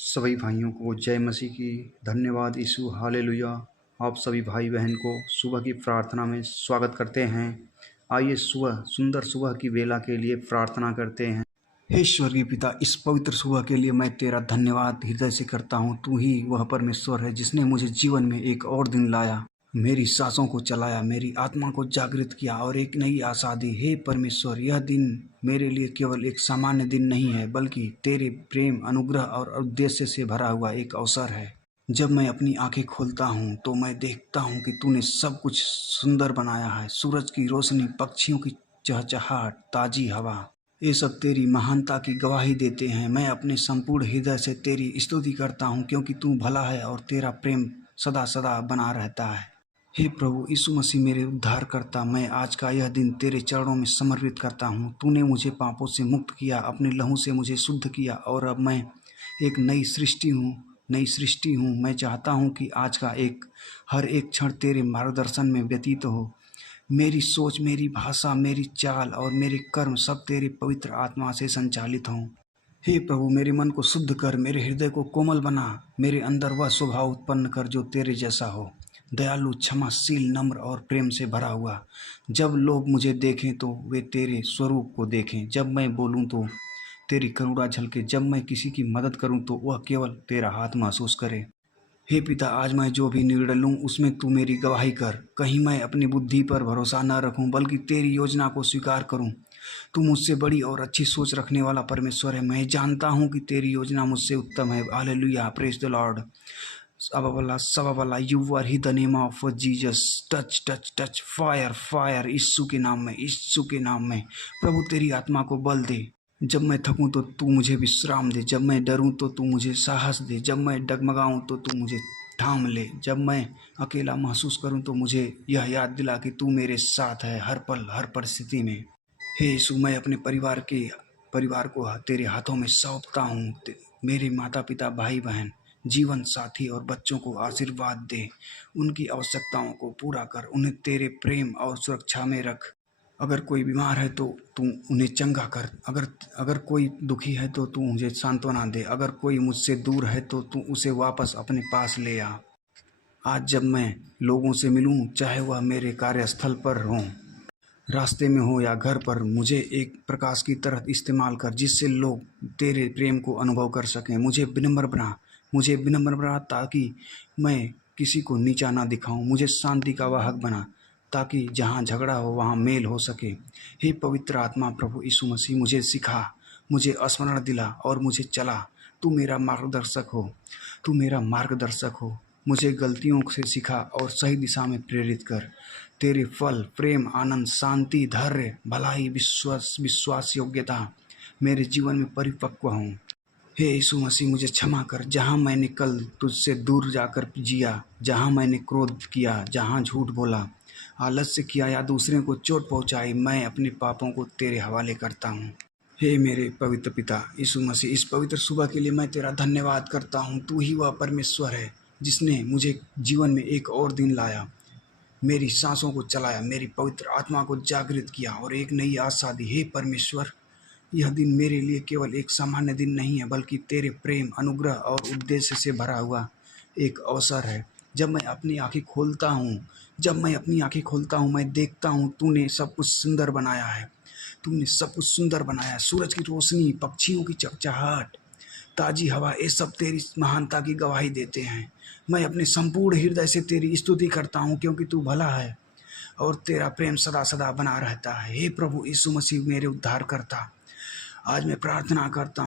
सभी भाइयों को जय मसीह की। धन्यवाद यीशु, हालेलुया। आप सभी भाई बहन को सुबह की प्रार्थना में स्वागत करते हैं। आइए सुंदर सुबह की बेला के लिए प्रार्थना करते हैं। हे स्वर्गीय पिता, इस पवित्र सुबह के लिए मैं तेरा धन्यवाद हृदय से करता हूँ। तू ही वह परमेश्वर है जिसने मुझे जीवन में एक और दिन लाया, मेरी सांसों को चलाया, मेरी आत्मा को जागृत किया और एक नई आशा दी। हे परमेश्वर, यह दिन मेरे लिए केवल एक सामान्य दिन नहीं है, बल्कि तेरे प्रेम, अनुग्रह और उद्देश्य से भरा हुआ एक अवसर है। जब मैं अपनी आंखें खोलता हूँ तो मैं देखता हूँ कि तूने सब कुछ सुंदर बनाया है। सूरज की रोशनी, पक्षियों की चहचहाट, ताजी हवा, ये सब तेरी महानता की गवाही देते हैं। मैं अपने संपूर्ण हृदय से तेरी स्तुति करता हूँ, क्योंकि तू भला है और तेरा प्रेम सदा सदा बना रहता है। हे प्रभु यीशु मसीह, मेरे उद्धार करता, मैं आज का यह दिन तेरे चरणों में समर्पित करता हूँ। तूने मुझे पापों से मुक्त किया, अपने लहू से मुझे शुद्ध किया और अब मैं एक नई सृष्टि हूँ। मैं चाहता हूँ कि आज का हर एक क्षण तेरे मार्गदर्शन में व्यतीत हो। मेरी सोच, मेरी भाषा, मेरी चाल और मेरे कर्म सब तेरे पवित्र आत्मा से संचालित हों। हे प्रभु, मेरे मन को शुद्ध कर, मेरे हृदय को कोमल बना, मेरे अंदर वह स्वभाव उत्पन्न कर जो तेरे जैसा हो, दयालु, क्षमाशील, नम्र और प्रेम से भरा हुआ। जब लोग मुझे देखें तो वे तेरे स्वरूप को देखें। जब मैं बोलूं तो तेरी करुणा झलके। जब मैं किसी की मदद करूं तो वह केवल तेरा हाथ महसूस करे। हे पिता, आज मैं जो भी निर्णय लूँ उसमें तू मेरी गवाही कर। कहीं मैं अपनी बुद्धि पर भरोसा न रखूं, बल्कि तेरी योजना को स्वीकार करूं। तू मुझसे बड़ी और अच्छी सोच रखने वाला परमेश्वर है। मैं जानता हूं कि तेरी योजना मुझसे उत्तम है। Hallelujah, praise the Lord. सबा you are he the name of Jesus. Touch touch touch, fire fire, यीशु के नाम में, यीशु के नाम में। प्रभु, तेरी आत्मा को बल दे। जब मैं थकूं तो तू मुझे विश्राम दे। जब मैं डरूं तो तू मुझे साहस दे। जब मैं डगमगाऊं तो तू मुझे थाम ले। जब मैं अकेला महसूस करूं तो मुझे यह याद दिला कि तू मेरे साथ है, हर पल, हर परिस्थिति में। हे यीशु, मैं अपने परिवार को तेरे हाथों में सौंपता हूँ। मेरे माता पिता, भाई बहन, जीवन साथी और बच्चों को आशीर्वाद दे। उनकी आवश्यकताओं को पूरा कर। उन्हें तेरे प्रेम और सुरक्षा में रख। अगर कोई बीमार है तो तू उन्हें चंगा कर। अगर कोई दुखी है तो तू मुझे सांत्वना दे। अगर कोई मुझसे दूर है तो तू उसे वापस अपने पास ले आ। आज जब मैं लोगों से मिलूं, चाहे वह मेरे कार्यस्थल पर हों, रास्ते में हो या घर पर, मुझे एक प्रकाश की तरह इस्तेमाल कर, जिससे लोग तेरे प्रेम को अनुभव कर सकें। मुझे विनम्र बना ताकि मैं किसी को नीचा ना दिखाऊं। मुझे शांति का वाहक बना ताकि जहां झगड़ा हो वहां मेल हो सके। हे पवित्र आत्मा, प्रभु यीशु मसीह, मुझे सिखा, मुझे स्मरण दिला और मुझे चला। तू मेरा मार्गदर्शक हो। मुझे गलतियों से सिखा और सही दिशा में प्रेरित कर। तेरे फल, प्रेम, आनंद, शांति, धैर्य, भलाई, विश्वास योग्यता मेरे जीवन में परिपक्व हों। हे यीशु मसीह, मुझे क्षमा कर जहाँ मैंने कल तुझसे दूर जाकर जिया, जहाँ मैंने क्रोध किया, जहाँ झूठ बोला, आलस्य किया या दूसरे को चोट पहुँचाई। मैं अपने पापों को तेरे हवाले करता हूँ। हे मेरे पवित्र पिता यीशु मसीह, इस पवित्र सुबह के लिए मैं तेरा धन्यवाद करता हूँ। तू ही वह परमेश्वर है जिसने मुझे जीवन में एक और दिन लाया, मेरी सांसों को चलाया, मेरी पवित्र आत्मा को जागृत किया और एक नई आशा दी। हे परमेश्वर, यह दिन मेरे लिए केवल एक सामान्य दिन नहीं है, बल्कि तेरे प्रेम, अनुग्रह और उद्देश्य से भरा हुआ एक अवसर है। जब मैं अपनी आंखें खोलता हूँ मैं देखता हूँ तूने सब कुछ सुंदर बनाया। सूरज की रोशनी, पक्षियों की चहचहाट, ताजी हवा, ये सब तेरी महानता की गवाही देते हैं। मैं अपने संपूर्ण हृदय से तेरी स्तुति करता हूँ, क्योंकि तू भला है और तेरा प्रेम सदा सदा बना रहता है। हे प्रभु यीशु मसीह, मेरे उद्धार करता, आज मैं प्रार्थना करता हूँ